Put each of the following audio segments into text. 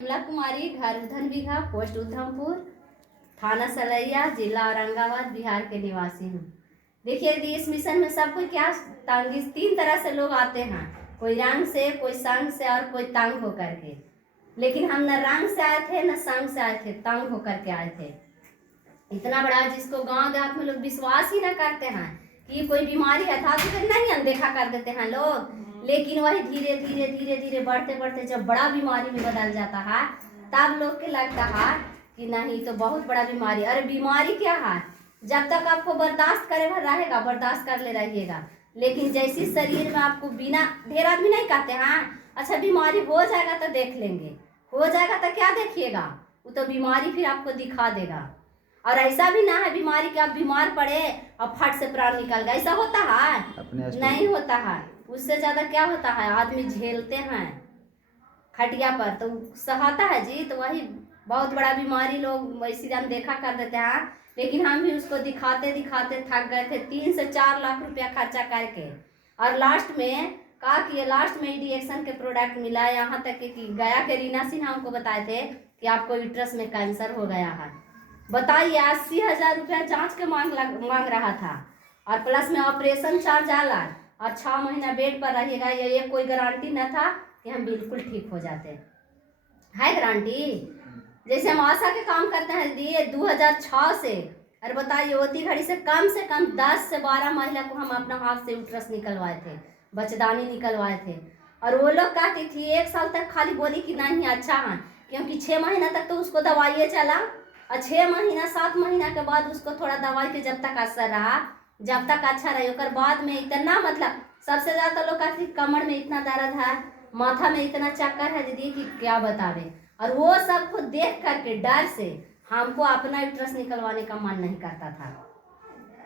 कमला कुमारी, घर उधन बीघा, पोस्ट उधमपुर, थाना सलैया, जिला औरंगाबाद, बिहार के निवासी हूँ। देखिए दीदी, इस मिशन में सबको क्या तंगी, 3 तरह से लोग आते हैं, कोई रंग से, कोई संग से और कोई तंग होकर के। लेकिन हम न रंग से आए थे न संग से आए थे, तंग होकर के आए थे। इतना बड़ा जिसको गांव देहात में लोग विश्वास ही न करते हैं कि कोई बीमारी है था तो नहीं अनदेखा कर देते हैं लोग। लेकिन वही धीरे धीरे धीरे धीरे बढ़ते बढ़ते जब बड़ा बीमारी में बदल जाता है तब लोग के लगता है कि नहीं तो बहुत बड़ा बीमारी। अरे बीमारी क्या है, जब तक आपको बर्दाश्त करे भर रहेगा बर्दाश्त कर ले रहिएगा। लेकिन जैसे शरीर में आपको बिना, ढेर आदमी नहीं कहते हैं अच्छा बीमारी हो जाएगा तो देख लेंगे, हो जाएगा तो क्या देखिएगा, वो तो बीमारी फिर आपको दिखा देगा। और ऐसा भी ना है बीमारी कि आप बीमार पड़े और फट से प्राण निकल गए, ऐसा होता है? नहीं होता है। उससे ज्यादा क्या होता है, आदमी झेलते हैं खटिया पर तो सहता है जी, तो वही बहुत बड़ा बीमारी लोग वैसे देखा कर देते हैं। लेकिन हम भी उसको दिखाते दिखाते थक गए थे, 3 से 4 लाख रुपया खर्चा करके। और लास्ट में कहा कि लास्ट में रिएक्शन के प्रोडक्ट मिला, यहाँ तक कि गया के रीना सिन्हा हमको बताए थे कि आपको यूट्रस में कैंसर हो गया है। बताइए, 80,000 रुपया जांच के मांग रहा था, और प्लस में ऑपरेशन चार्ज आला, और 6 महीना बेड पर रहिएगा। ये कोई गारंटी न था कि हम बिल्कुल ठीक हो जाते है, गारंटी। जैसे हम आशा के काम करते हैं दिए 2006 से, और बताइए होती घड़ी से कम 10 से 12 महिला को हम अपना हाथ से यूट्रस निकलवाए थे, बच्चेदानी निकलवाए थे। और वो लोग कहती थी 1 साल तक खाली बोली कि नहीं अच्छा है, क्योंकि 6 महीना तक तो उसको दवाइए चला, और 6 महीना 7 महीना के बाद उसको थोड़ा दवाई के जब तक असर रहा, जब तक अच्छा रहे, और बाद में इतना मतलब सबसे ज्यादा लोग कहते कमर में इतना दर्द है, माथा में इतना चक्कर है दीदी कि क्या बतावे। और वो सबको देख करके डर से हमको अपना यूट्रस निकलवाने का मन नहीं करता था।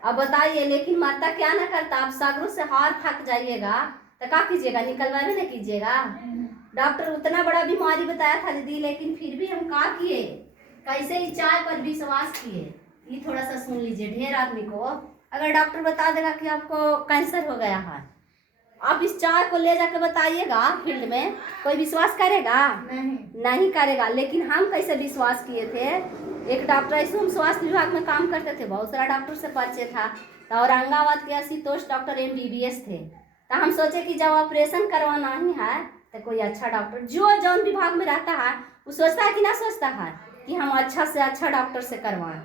अब बताइए, लेकिन मरता क्या ना करता, आप सागरों से हार थक जाइएगा तो क्या कीजिएगा, निकलवाने ना कीजिएगा। डॉक्टर उतना बड़ा बीमारी बताया था दीदी, लेकिन फिर भी हम क्या किए, कैसे ही चाय पर विश्वास किए। ये थोड़ा सा सुन लीजिए, ढेर आदमी को अगर डॉक्टर बता देगा कि आपको कैंसर हो गया है, आप इस चाय को ले जाकर बताइएगा फील्ड में, कोई विश्वास करेगा? नहीं करेगा। लेकिन हम कैसे विश्वास किए थे, एक डॉक्टर ऐसे हम स्वास्थ्य विभाग में काम करते थे, बहुत सारा डॉक्टर से परिचय था, तो औरंगाबाद के आशुतोष डॉक्टर MBBS थे। तो हम सोचे कि जब ऑपरेशन करवाना ही है तो कोई अच्छा डॉक्टर जो जौन विभाग में रहता है वो सोचता है कि ना सोचता है कि हम अच्छा से अच्छा डॉक्टर से करवाएं।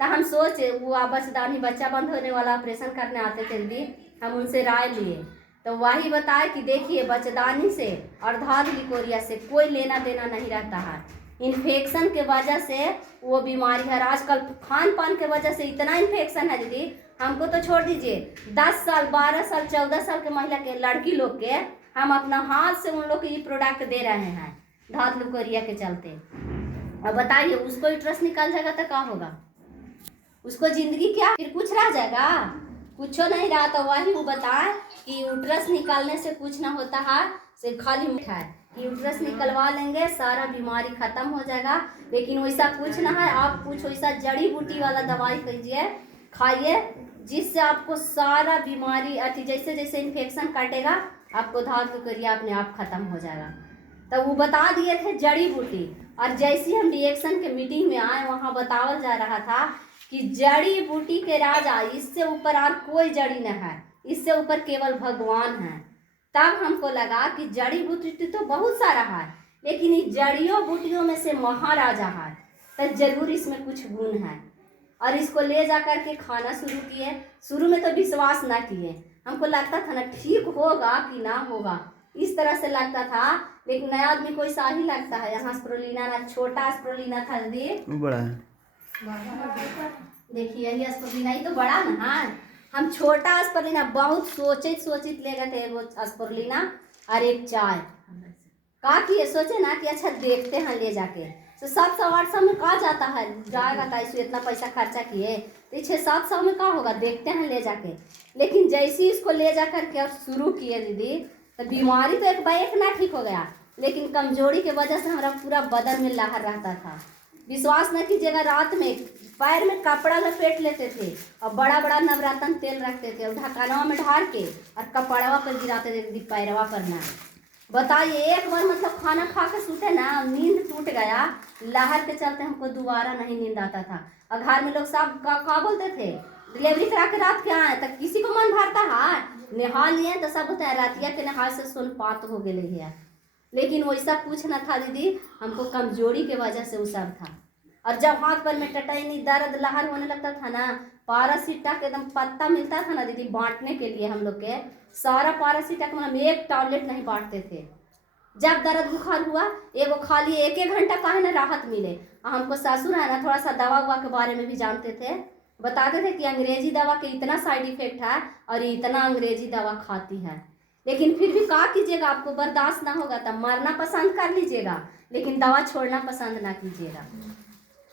तो हम सोचे वो बच्चेदानी, बच्चा बंद होने वाला ऑपरेशन करने आते थे दीदी, हम उनसे राय लिए तो वही बताए कि देखिए बच्चेदानी से और धातु लिकोरिया से कोई लेना देना नहीं रहता है, इन्फेक्शन के वजह से वो बीमारी है। आजकल खान पान के वजह से इतना इन्फेक्शन है दीदी, हमको तो छोड़ दीजिए 10 साल 12 साल 14 साल के महिला के लड़की लोग के हम अपना हाथ से उन लोग को ये प्रोडक्ट दे रहे हैं धातु लिकोरिया के चलते। अब बताइए उसको यूट्रस निकल जाएगा तो क्या होगा, उसको जिंदगी क्या फिर कुछ रह जाएगा, कुछ नहीं रहा। तो वही वो बताए कि यूट्रस निकालने से कुछ ना होता है, से खाली मीठा है, यूट्रस निकलवा लेंगे सारा बीमारी खत्म हो जाएगा। लेकिन वैसा कुछ ना है, आप कुछ वैसा जड़ी बूटी वाला दवाई कीजिए, खाइए, जिससे आपको सारा बीमारी अति जैसे जैसे इन्फेक्शन कटेगा आपको धातु लिकोरिया अपने आप खत्म हो जाएगा। तो वो बता दिए थे जड़ी बूटी। और जैसे हम रिएक्शन के मीटिंग में आए वहाँ बतावल जा रहा था कि जड़ी बूटी के राजा, इससे ऊपर और कोई जड़ी न है, इससे ऊपर केवल भगवान है। तब हमको लगा कि जड़ी बूटी तो बहुत सारा है, लेकिन इस जड़ियों बूटियों में से महाराजा है, तो जरूर इसमें कुछ गुण है। और इसको ले जा करके खाना शुरू किए। शुरू में तो विश्वास ना किए, हमको लगता था ना ठीक होगा कि ना होगा, इस तरह से लगता था। लेकिन नया आदमी को ऐसा ही लगता है। यहाँ स्प्रुलिना ना, छोटा स्प्रुलिना था दीदी, बड़ा है, देखिए यही स्प्रुलिना, ये तो बड़ा ना है। हम छोटा स्प्रुलिना बहुत सोचित ले गए थे, वो स्प्रुलिना और एक चाय का किए, सोचे ना कि अच्छा देखते हैं ले जाके, तो 700-800 में कहा जाता है जाएगा, तो ऐसे इतना पैसा खर्चा किए तो 600-700 में कहा होगा, देखते हैं ले जाके। लेकिन जैसे इसको ले जा करके और शुरू किए दीदी, तो बीमारी तो एक बार ना ठीक हो गया, लेकिन कमजोरी के वजह से हमारा पूरा बदन में लहर रहता था। विश्वास न कीजिएगा, रात में पैर में कपड़ा लपेट लेते थे और बड़ा बड़ा नवरत्न तेल रखते थे और ढक्कनवा में ढार के और कपड़वा पर गिराते थे पैरवा पर ना। बताइए, एक बार मतलब खाना खा के सोते ना, नींद टूट गया, लहर के चलते हमको दोबारा नहीं नींद आता था। और घर में लोग सब का बोलते थे, डिलीवरी करा के रात के आए तो किसी को मन भरता है, नहा लिए तो सब होता है रातिया के नहा से सोनपात हो गए है। लेकिन वैसा कुछ ना था दीदी, हमको कमजोरी के वजह से वो सब था। और जब हाथ पर में टटैनी दर्द लहर होने लगता था ना, पारासीटा के एकदम पत्ता मिलता था ना दीदी बांटने के लिए, हम लोग के सारा पारासीटा का मतलब एक टैबलेट नहीं बांटते थे। जब दर्द बुखार हुआ एगो खा लिए, एक एक घंटा काहे ना राहत मिले। हमको ससुर है ना थोड़ा सा दवा उवा के बारे में भी जानते थे, बताते थे कि अंग्रेजी दवा के इतना साइड इफेक्ट है और इतना अंग्रेजी दवा खाती है। लेकिन फिर भी क्या कीजिएगा, आपको बर्दाश्त ना होगा तब मरना पसंद कर लीजिएगा, लेकिन दवा छोड़ना पसंद ना कीजिएगा।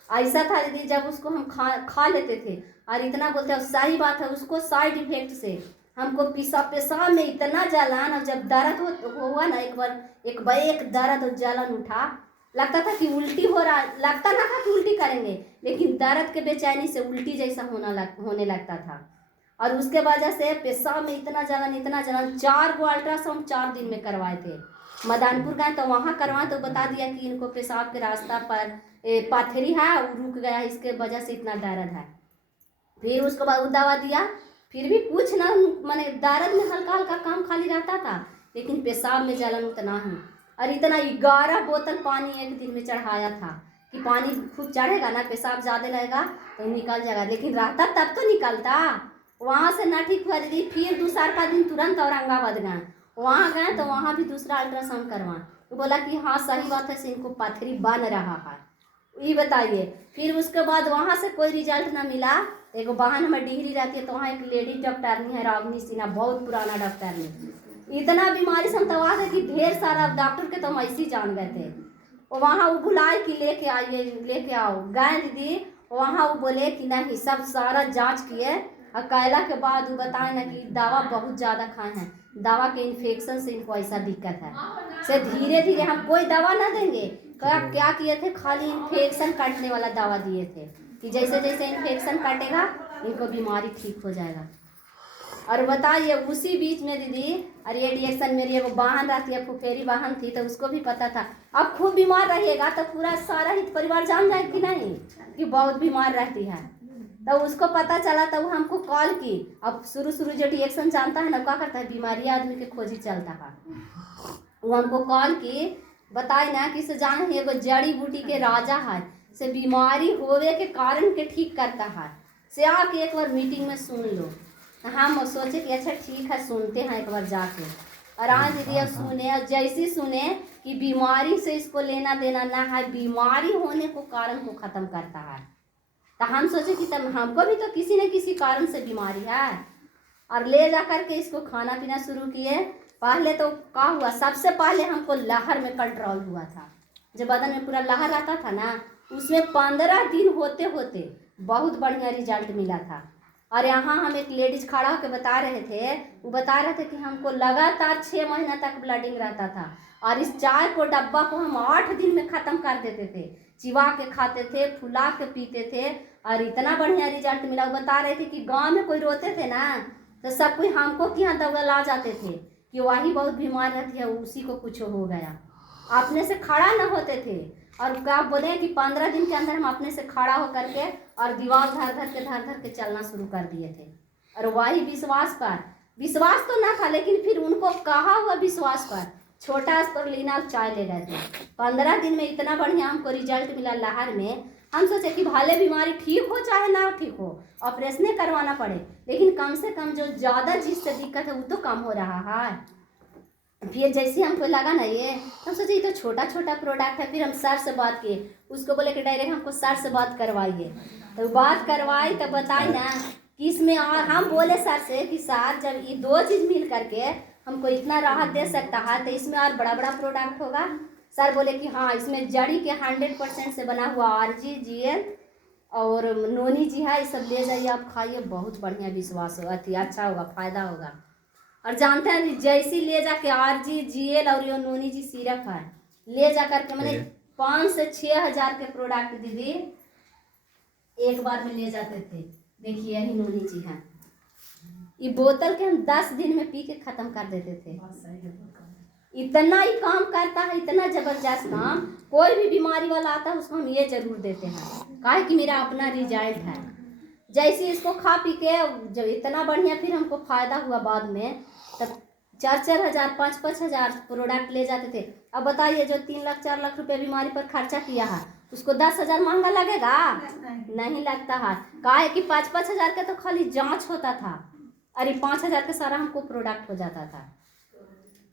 ऐसा था दीदी, जब उसको हम खा लेते थे और इतना बोलते हैं, सही बात है, उसको साइड इफेक्ट से हमको पेशाब में इतना जलन, और जब दर्द हुआ ना एक दर्द और जलन उठा, लगता था कि उल्टी हो रहा, लगता ना था कि उल्टी करेंगे, लेकिन दर्द के बेचैनी से उल्टी जैसा होने लगता था। और उसके वजह से पेशाब में इतना जलन 4 गो अल्ट्रासाउंड 4 दिन में करवाए थे। मदानपुर गए तो वहाँ करवाए तो बता दिया कि इनको पेशाब के रास्ता पर पाथरी है, वो रुक गया, इसके वजह से इतना दर्द है। फिर उसके बाद दवा दिया, फिर भी कुछ ना, मैंने दर्द में हल्का हल्का काम खाली रहता था, लेकिन पेशाब में जलन उतना ही। और इतना 11 बोतल पानी एक दिन में चढ़ाया था कि पानी खूब चढ़ेगा ना, पेशाब ज़्यादा लगेगा तो निकल जाएगा, लेकिन रहता तब तो निकलता। वहाँ से ना ठीक हुआ दीदी, फिर 2-4 दिन तुरंत औरंगाबाद गए, वहाँ गए तो वहाँ भी दूसरा अल्ट्रासाउंड करवाएं, तो बोला कि हाँ सही बात है, इनको पथरी बन रहा है। ये बताइए, फिर उसके बाद वहाँ से कोई रिजल्ट ना मिला। एगो बहन हमें डिग्री रहती है तो वहाँ एक लेडी डॉक्टरनी है, रागनी सिन्हा, बहुत पुराना डॉक्टरनी, इतना बीमारी से तबाह है कि ढेर सारा डॉक्टर के तो हम ऐसे ही जान गए थे। वहाँ वो बुलाए कि लेके आइए, लेके आओ, गए दीदी, वहाँ वो बोले कि नहीं, सब सारा जांच किए और कैला के बाद वो बताए ना कि दवा बहुत ज़्यादा खाए हैं, दवा के इन्फेक्शन से इनको ऐसा दिक्कत है, से धीरे धीरे हम कोई दवा ना देंगे। क्या किए थे, खाली इन्फेक्शन काटने वाला दवा दिए थे कि जैसे जैसे इन्फेक्शन काटेगा इनको बीमारी ठीक हो जाएगा। और बताइए, उसी बीच में दीदी रेडिएशन, मेरी एगो बहन रहती है, फुफेरी बहन थी, तो उसको भी पता था। अब खूब बीमार रहिएगा तो पूरा सारा ही परिवार जान जाए कि नहीं कि बहुत बीमार रहती है, तो उसको पता चला तो वो हमको कॉल की। अब शुरू जो रिएक्शन जानता है ना, क्या करता है, बीमारी आदमी के खोजी चलता है, वो हमको कॉल की, बताए ना कि से जान एगो जड़ी बूटी के राजा है, से बीमारी होवे के कारण के ठीक करता है, से आके एक बार मीटिंग में सुन लो। हम सोचे कि अच्छा ठीक है, सुनते हैं एक बार जाके। और आज दीदी अब सुने, और जैसी सुने कि बीमारी से इसको लेना देना ना है, बीमारी होने को कारण को ख़त्म करता है, तो हम सोचे कि तब हमको भी तो किसी न किसी कारण से बीमारी है, और ले जा करके इसको खाना पीना शुरू किए। पहले तो क्या हुआ, सबसे पहले हमको लहर में कंट्रोल हुआ था, जब बदन में पूरा लहर आता था ना, उसमें 15 दिन होते होते बहुत बढ़िया रिजल्ट मिला था। और यहाँ हम एक लेडीज खड़ा होकर बता रहे थे, वो बता रहे थे कि हमको लगातार 6 महीना तक ब्लडिंग रहता था, और इस चाय को डब्बा को हम 8 दिन में ख़त्म कर देते थे, चिवा के खाते थे, फुला के पीते थे, और इतना बढ़िया रिजल्ट मिला। वो बता रहे थे कि गांव में कोई रोते थे ना, तो सब कोई हमको कि यहाँ दौड़ा ला जाते थे कि वही बहुत बीमार रहती है, उसी को कुछ हो गया, अपने से खड़ा ना होते थे। और क्या बोले कि 15 दिन के अंदर हम अपने से खड़ा होकर के और दीवार धर धर के चलना शुरू कर दिए थे। और वही विश्वास तो ना था, लेकिन फिर उनको कहा हुआ विश्वास पर छोटा स्पिरुलिना चाय ले रहे थे। 15 दिन में इतना बढ़िया हमको रिजल्ट मिला लहर में। हम सोचे कि भले बीमारी ठीक हो चाहे ना ठीक हो, ऑपरेशन करवाना पड़े, लेकिन कम से कम जो ज़्यादा जिससे दिक्कत है वो तो कम हो रहा है। फिर जैसे हमको लगा ना ये, हम सोचे ये तो छोटा छोटा प्रोडक्ट है। फिर हम सर से बात किए, उसको बोले कि डायरेक्ट हमको सर से बात करवाइए, तो बात करवाई तो बताई ना कि इसमें, और हम बोले सर से कि सर जब ये 2 चीज़ मिल करके हमको इतना राहत दे सकता है तो इसमें और बड़ा बड़ा प्रोडक्ट होगा। सर बोले कि हाँ, इसमें जड़ी के 100% से बना हुआ RGGL और नोनी जी है, ये सब ले जाइए आप खाइए, बहुत बढ़िया विश्वास होगा, अच्छा होगा, फायदा होगा। और जानते हैं जैसी ले जाके RGGL और यो नोनी जी सिरप है, ले जा करके मैंने 5 से 6 हज़ार के प्रोडक्ट दीदी एक बार में ले जाते थे। देखिए यही नोनी जी हैं, ये बोतल के हम 10 दिन में पी के ख़त्म कर देते थे। इतना ही काम करता है, इतना जबरदस्त काम। कोई भी बीमारी वाला आता है उसको हम ये जरूर देते हैं, काहे कि मेरा अपना रिजल्ट है। जैसे इसको खा पी के जब इतना बढ़िया फिर हमको फायदा हुआ बाद में, तब 4-4 हज़ार 5-5 हज़ार प्रोडक्ट ले जाते थे। अब बताइए जो 3 लाख 4 लाख रुपए बीमारी पर खर्चा किया है उसको 10 हज़ार महंगा लगेगा? नहीं लगता है। काहे कि 5-5 हज़ार का तो खाली जांच होता था, अरे 5 हज़ार का सारा हमको प्रोडक्ट हो जाता था।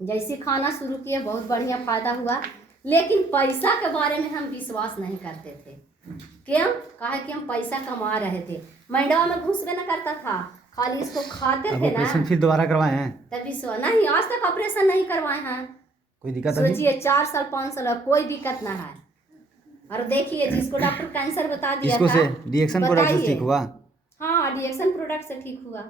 जैसे खाना शुरू किए बहुत बढ़िया फायदा हुआ, लेकिन पैसा के बारे में हम विश्वास नहीं करते थे। क्यों? काहे कि हम पैसा कमा रहे थे। मंडवा में घुसबे न करता था, खाली इसको खाते थे ना। ऑपरेशन फिर दोबारा करवाए हैं? तभी नहीं, आज तक ऑपरेशन नहीं करवाए हैं। कोई दिक्कत? सोचिए 4 साल 5 साल कोई दिक्कत ना है। और देखिए जिसको डॉक्टर कैंसर बता दिया इसको था, से रिएक्शन प्रोडक्ट से ठीक हुआ? हाँ, रिएक्शन प्रोडक्ट से ठीक हुआ।